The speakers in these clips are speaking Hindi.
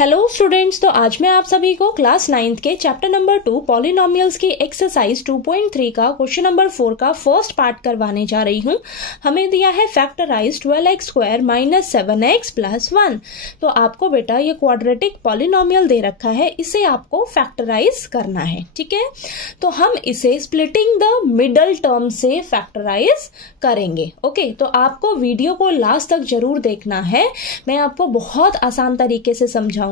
हेलो स्टूडेंट्स, तो आज मैं आप सभी को क्लास 9th के चैप्टर नंबर 2 पॉलिनोमियल्स की एक्सरसाइज 2.3 का क्वेश्चन नंबर 4 का फर्स्ट पार्ट करवाने जा रही हूं। हमें दिया है factorise 12x square minus 7x plus 1। तो आपको बेटा ये क्वाड्रेटिक पॉलिनोमियल दे रखा है, इसे आपको फैक्टराइज करना है। ठीक है, तो हम इसे स्प्लिटिंग द मिडल टर्म से फैक्टराइज करेंगे। ओके, तो आपको वीडियो को लास्ट तक जरूर देखना है, मैं आपको बहुत आसान तरीके से समझाऊंगी।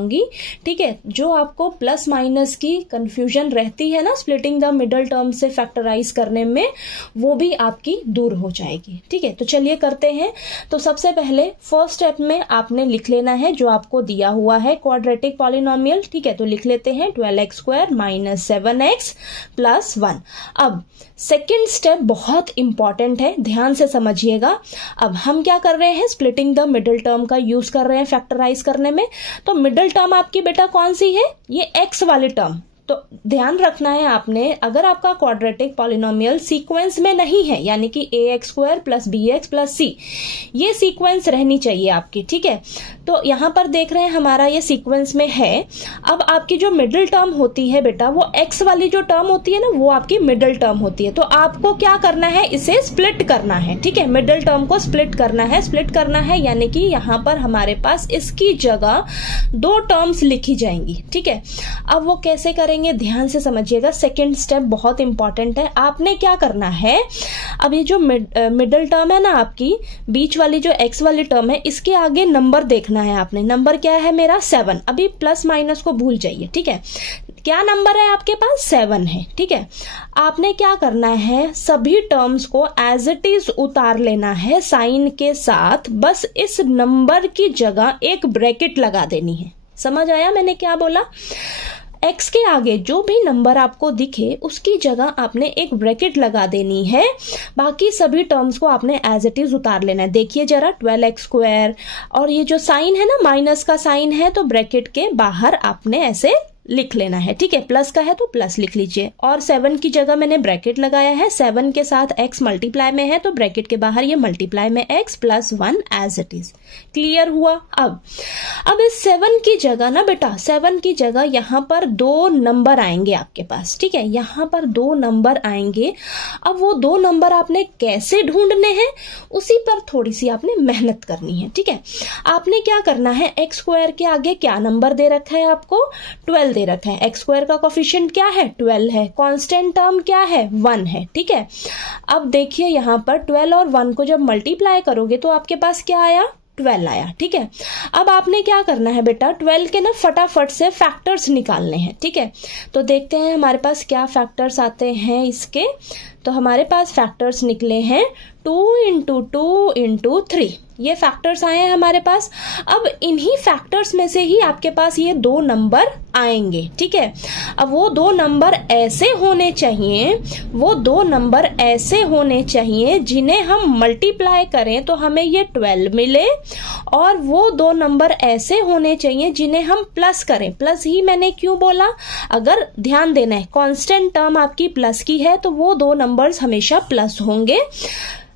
ठीक है, जो आपको प्लस माइनस की कंफ्यूजन रहती है ना स्प्लिटिंग द मिडल टर्म से फैक्टराइज करने में, वो भी आपकी दूर हो जाएगी। ठीक है, तो चलिए करते हैं। तो सबसे पहले फर्स्ट स्टेप में आपने लिख लेना है जो आपको दिया हुआ है क्वाड्रेटिक पॉलिनोमियल। ठीक है, तो लिख लेते हैं 12x square minus 7x plus 1। अब सेकेंड स्टेप बहुत इंपॉर्टेंट है, ध्यान से समझिएगा। अब हम क्या कर रहे हैं, स्प्लिटिंग द मिडल टर्म का यूज कर रहे हैं फैक्टराइज करने में। तो मिडल टर्म आपकी बेटा कौन सी है, ये x वाली टर्म। तो ध्यान रखना है आपने, अगर आपका क्वाड्रेटिक पॉलिनोमियल सीक्वेंस में नहीं है, यानी कि ax square plus bx plus c, ये सीक्वेंस रहनी चाहिए आपकी। ठीक है, तो यहां पर देख रहे हैं हमारा ये सीक्वेंस में है। अब आपकी जो मिडिल टर्म होती है बेटा, वो x वाली जो टर्म होती है ना, वो आपकी मिडिल टर्म होती है। तो आपको क्या करना है, इसे स्प्लिट करना है। ठीक है, मिडिल टर्म को स्प्लिट करना है। स्प्लिट करना है यानी कि यहां पर हमारे पास इसकी जगह दो टर्म्स लिखी जाएंगी। ठीक है, अब वो कैसे करेंगे, ध्यान से समझिएगा। सेकंड स्टेप बहुत इंपॉर्टेंट है। आपने क्या करना है, अब ये जो मिडिल टर्म है ना आपकी, बीच वाली जो x वाली टर्म है, इसके आगे नंबर देखना है आपने। नंबर क्या है मेरा 7। अभी प्लस माइनस को भूल जाइए। ठीक है, क्या नंबर है आपके पास, 7 है। ठीक है, आपने क्या करना है, सभी टर्म्स को एज इट इज उतार लेना है साइन के साथ। बस इस नंबर की जगह एक ब्रैकेट लगा देनी है। समझ आया मैंने क्या बोला? x के आगे जो भी नंबर आपको दिखे उसकी जगह आपने एक ब्रैकेट लगा देनी है। बाकी सभी टर्म्स को आपने एज इट इज उतार लेना है। देखिए जरा, 12x स्क्वायर और ये जो साइन है ना, माइनस का साइन है, तो ब्रैकेट के बाहर आपने ऐसे लिख लेना है। ठीक है, प्लस का है तो प्लस लिख लीजिए, और 7 की जगह मैंने ब्रैकेट लगाया है। 7 के साथ x मल्टीप्लाई में है तो ब्रैकेट के बाहर ये मल्टीप्लाई में x plus 1 as it is. Clear हुआ? अब इस 7 की जगह ना बेटा, 7 की जगह यहां पर दो नंबर आएंगे आपके पास। ठीक है, यहां पर दो नंबर आएंगे। अब वो दो नंबर आपने कैसे ढूंढने हैं, उसी पर थोड़ी सी आपने मेहनत करनी है। ठीक है, आपने क्या करना है, x स्क्वायर के आगे क्या नंबर दे रखा है आपको, 12 दे रखा है। x स्क्वायर का कोफिशिएंट क्या है, 12 है। कांस्टेंट टर्म क्या है, 1 है। ठीक है, अब देखिए यहां पर 12 और 1 को जब मल्टीप्लाई करोगे तो आपके पास क्या आया, 12 आया। ठीक है, अब आपने क्या करना है बेटा, 12 के ना फटाफट से फैक्टर्स निकालने हैं। ठीक है, तो देखते हैं हमारे पास क्या फैक्टर्स आते हैं इसके। तो हमारे पास फैक्टर्स निकले हैं 2 इंटू 2 इंटू 3, ये फैक्टर्स आए हैं हमारे पास। अब इन्हीं फैक्टर्स में से ही आपके पास ये दो नंबर आएंगे। ठीक है, अब वो दो नंबर ऐसे होने चाहिए, वो दो नंबर ऐसे होने चाहिए जिन्हें हम मल्टीप्लाई करें तो हमें ये 12 मिले, और वो दो नंबर ऐसे होने चाहिए जिन्हें हम प्लस करें। प्लस ही मैंने क्यों बोला, अगर ध्यान देना है, कांस्टेंट टर्म आपकी प्लस की है तो वो दो नंबर्स हमेशा प्लस होंगे,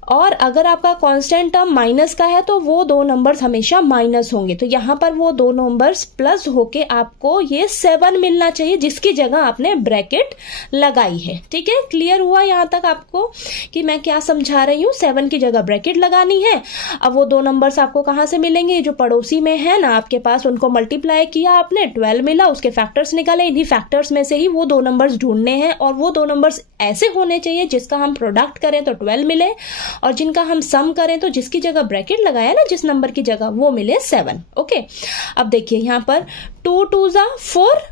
और अगर आपका कांस्टेंट टर्म माइनस का है तो वो दो नंबर्स हमेशा माइनस होंगे। तो यहां पर वो दो नंबर्स प्लस होके आपको ये 7 मिलना चाहिए, जिसकी जगह आपने ब्रैकेट लगाई है। ठीक है, क्लियर हुआ यहां तक आपको कि मैं क्या समझा रही हूँ? 7 की जगह ब्रैकेट लगानी है। अब वो दो नंबर्स आपको कहां से मिलेंगे, जो पड़ोसी में है ना आपके पास, उनको मल्टीप्लाई किया आपने, 12 मिला, उसके फैक्टर्स निकाले। इन्हीं फैक्टर्स में से ही वो दो नंबर्स ढूंढने हैं, और वो दो नंबर्स ऐसे होने चाहिए जिसका हम प्रोडक्ट करें तो 12 मिले, और जिनका हम सम करें तो जिसकी जगह ब्रैकेट लगाया ना, जिस नंबर की जगह, वो मिले 7। ओके, अब देखिए यहां पर 2 2 जा 4,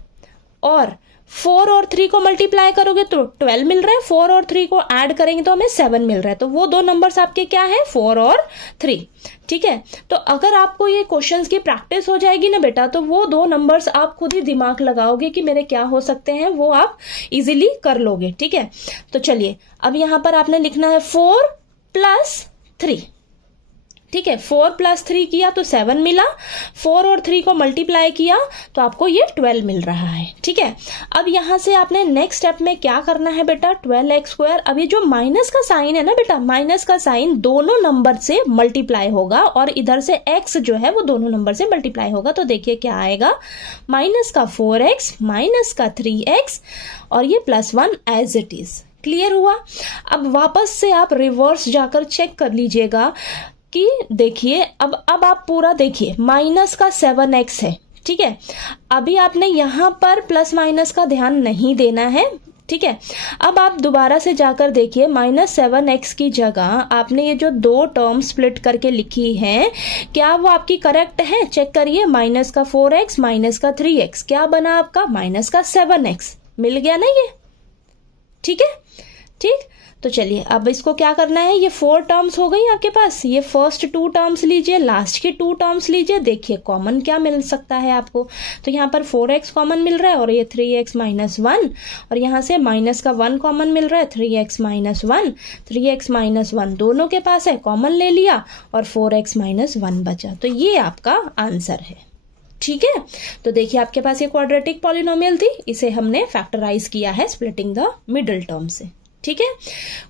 और 4 और 3 को मल्टीप्लाई करोगे तो 12 मिल रहा है। 4 और 3 को ऐड करेंगे तो हमें 7 मिल रहा है। तो वो दो नंबर्स आपके क्या है, 4 और 3। ठीक है, तो अगर आपको ये क्वेश्चंस की प्रैक्टिस हो जाएगी ना बेटा, तो वो दो नंबर्स आप खुद ही दिमाग लगाओगे कि मेरे क्या हो सकते हैं, वो आप इजीली कर लोगे। ठीक है, तो चलिए अब यहां पर आपने लिखना है 4 प्लस 3। ठीक है, 4 + 3 किया तो 7 मिला, 4 और 3 को मल्टीप्लाई किया तो आपको ये 12 मिल रहा है। ठीक है, अब यहां से आपने नेक्स्ट स्टेप में क्या करना है बेटा, 12x²। अब ये जो माइनस का साइन है ना बेटा, माइनस का साइन दोनों नंबर से मल्टीप्लाई होगा और इधर से x जो है वो दोनों नंबर से मल्टीप्लाई होगा। तो देखिए क्या आएगा, माइनस का 4x माइनस का 3x और ये +1 एज इट इज। क्लियर हुआ। अब वापस से आप रिवर्स जाकर चेक कर लीजिएगा कि देखिए अब आप पूरा देखिए, माइनस का 7x है। ठीक है, अभी आपने यहां पर प्लस माइनस का ध्यान नहीं देना है। ठीक है, अब आप दोबारा से जाकर देखिए, -7x की जगह आपने ये जो 2 टर्म स्प्लिट करके लिखी है, क्या वो आपकी करेक्ट है? चेक करिए, माइनस का 4x माइनस का 3x, क्या बना आपका, माइनस का 7x। मिल गया ना ये? ठीक है, ठीक। तो चलिए अब इसको क्या करना है, ये 4 टर्म्स हो गई आपके पास, ये फर्स्ट 2 टर्म्स लीजिए, लास्ट के 2 टर्म्स लीजिए, देखिए कॉमन क्या मिल सकता है आपको। तो यहाँ पर 4x कॉमन मिल रहा है और ये 3x - 1, और यहाँ से माइनस का 1 कॉमन मिल रहा है, 3x - 1, 3x - 1 दोनों के पास है, कॉमन ले लिया और 4x - 1 बचा। तो ये आपका आंसर है। ठीक है, तो देखिए आपके पास ये क्वाड्रेटिक पॉलिनोमियल थी, इसे हमने फैक्टराइज किया है स्प्लिटिंग द मिडिल टर्म से। ठीक है,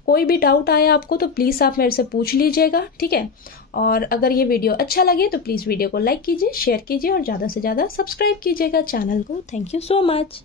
कोई भी डाउट आया आपको तो प्लीज आप मेरे से पूछ लीजिएगा। ठीक है, और अगर ये वीडियो अच्छा लगे तो प्लीज वीडियो को लाइक कीजिए, शेयर कीजिए और ज्यादा से ज्यादा सब्सक्राइब कीजिएगा चैनल को। Thank you so much.